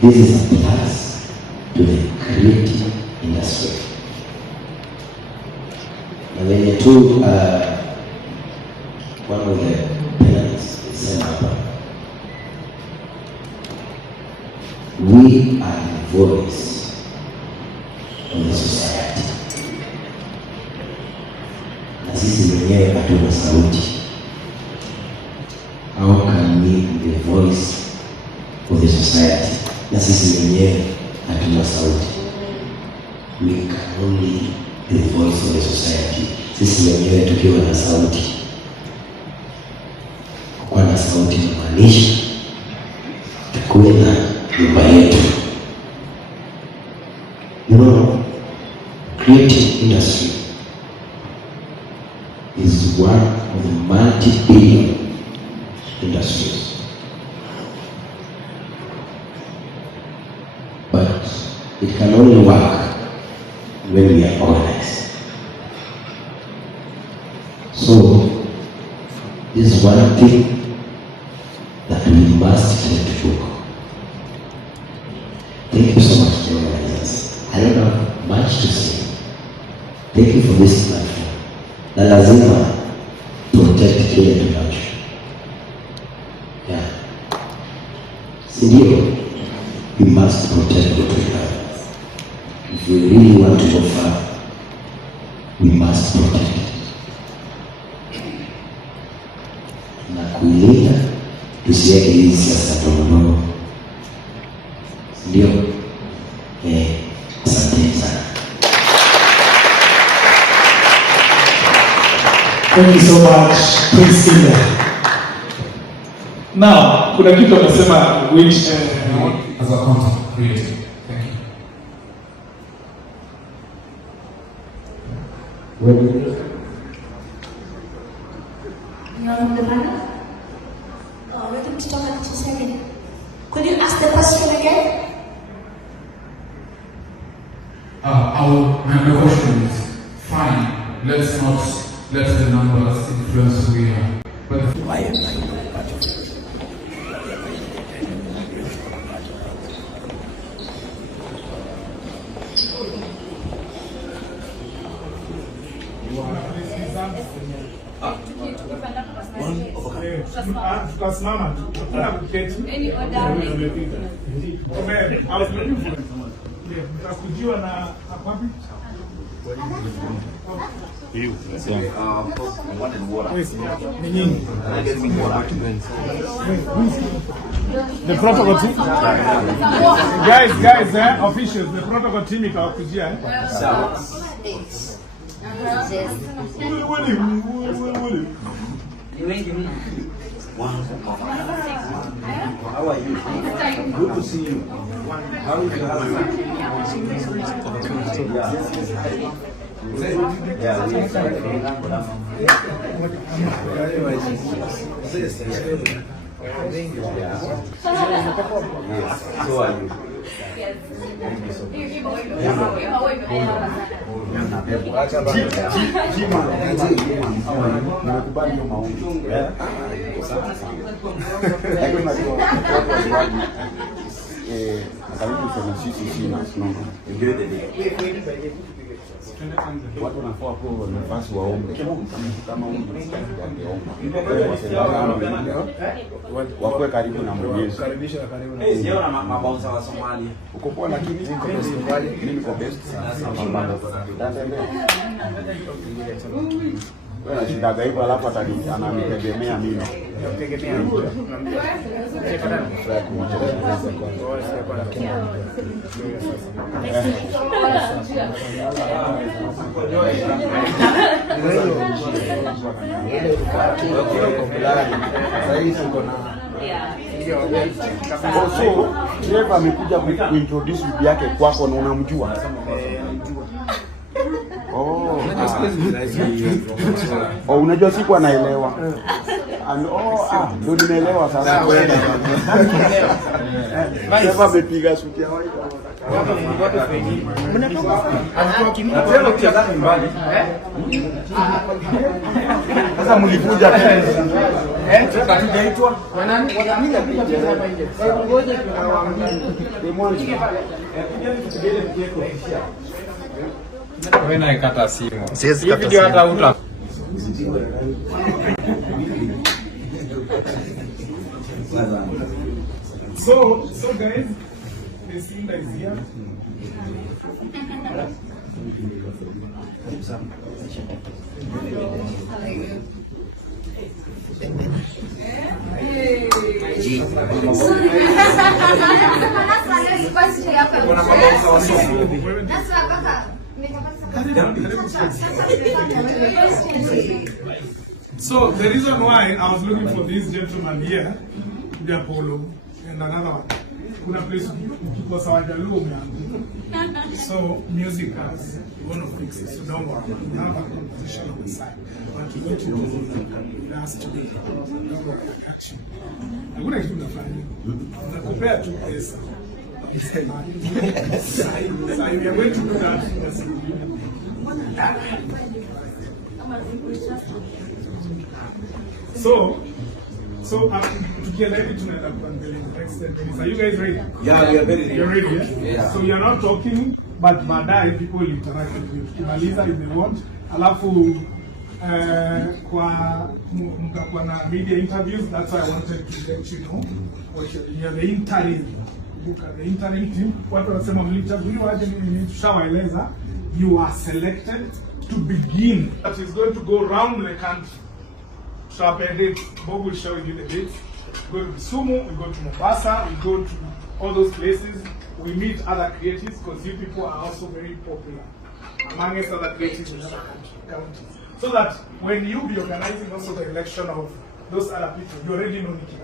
This is a plus to the creative industry. Na wenye tu one of the pillars is we are the voice of the society. Na sisi wenyewe hatuna sauti. How can we be the voice of the society? Na sisi wenyewe hatuna sauti. We can only be the voice of the society. Sisi wenyewe tukiwa na sauti. Kwa na sauti inamaanisha tukuwe na nyumba yetu. You know, creative industry is one of the multi-billion industries. But it can only work when we are organized. So, this is one thing that we must try to do. Thank you so much for your organizers. I don't have much to say. Thank you for this platform. Na lazima protect kile tunacho. Yeah. Sindio? We must protect what we have. If we really want to go far, we must protect it. Na kuilinda, tusiweke hizi siasa ndogo. Ndio? Asante sana. Thank you so much, Priscilla. Now, kuna kitu anasema which as a content creator. Thank you. You're on the panel? Oh, we're going to talk at 2 seconds. Could you ask the question again? My question is, fine, let's not let the numbers influence who we are. But Why am I not part of it? Tukasimama tu. Kuna kuketi. Mtakujiwa na wapi? The protocol team. Guys, officials, the protocol team ikawakujia. How are you? Good to see you. How is your husband? Yeah, we yes. So are you? Yes. Thank you so much. Nimekubali hiyo maombi. Karibu sana sisi na tunaomba. Watu wanafaa kwa nafasi waombe kama Mungu angeomba. Wakuwe karibu na Mwenyezi. Karibisha karibu na Mwenyezi. Sio na mabaunsa wa Somalia. Uko poa lakini niko best mbali. Mimi niko best sana. Wewe shida hivyo alafu ananitegemea mimi. Nategemea mimi. So, Trevor amekuja kuintroduce bibi yake kwako na unamjua? Unajua siku anaelewa. Ndio nimeelewa sasa. Trevor amepiga suti ya white. Sasa mlikuja tukaitwa wanani wanaamini picha hapa nje. Ngoja tunawaambia demoni. wewe na ikata simu. Siwezi kata simu. Video hata uta. So guys, the scene is here. So the reason why I was looking for this gentleman here, the Apollo, and another one. Kuna place because our Jaluo umeanguka. So music has one of fix it. So don't worry. We have a composition on the side. But we want to do it last today. Don't worry, I got you. I'm gonna give you the fine. Compare to this. So we are going to do that. So to get ready to the next 10 minutes. Are you guys ready? Yeah, we are very ready. You're ready, yeah? So you're not talking, but baadaye people will interact with you. Kimaliza if they want. Alafu mtakuwa na media interviews. That's why I wanted to let you know what you're the interim. Look at the interim team. Watu wanasema mlichaguliwa aje, tushawaeleza. You are selected to begin. That is going to go around the country. So Bob will show you the dates. We go to Kisumu, we go to Mombasa, we go to all those places. We meet other creatives because you people are also very popular amongst other creatives in other counties. So that when you be organizing also the election of those other people, you already know Nikki.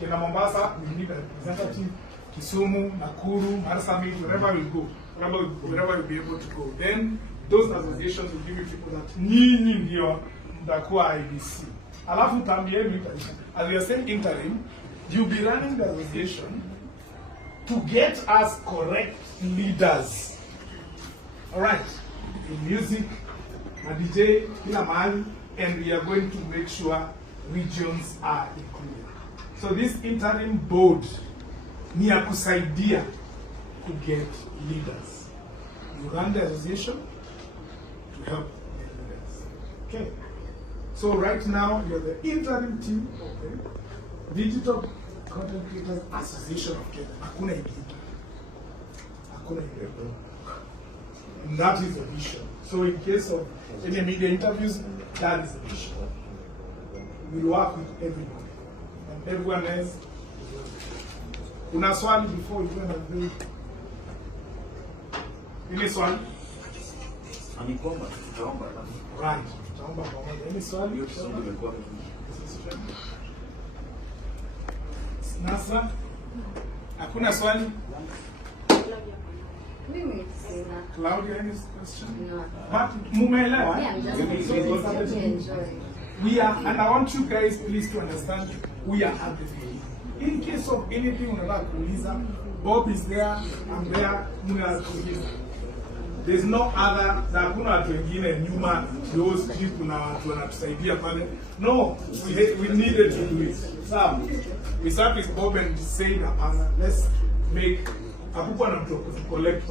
Kina Mombasa, we need a representative. Kisumu, Nakuru, Marsabit, wherever we go, wherever we'll be able to go. Then those associations will give you people that nyinyi ndio mtakuwa IBC. Alafu tambieni, as we are saying interim, you'll be running the association to get us correct leaders. Alright, in music, a DJ, kila mahali, and we are going to make sure regions are included. So this interim board ni ya kusaidia to get leaders. You run the association to help the leaders. Okay. So right now you're the interim team of the Digital Content Creators Association of Kenya. Hakuna ingine. Hakuna ingine. And that is the vision. So in case of any media interviews, that is the vision. We'll work with everyone. And everyone else. Una swali before you go and do. Any swali? Right. Any swali? Nasa? Hakuna swali? Claudia, any question? No. But mumeelewa? Yeah, just we are, and I want you guys please to understand, we are at the beginning. In case of anything unataka kuuliza, Bob is there, I'm there, mnakuuliza. There's no other, hakuna watu wengine nyuma, those people na watu wanatusaidia pale. No, we needed to do it. So, we sat with Bob and said, let's make, hakukuwa na mtu collect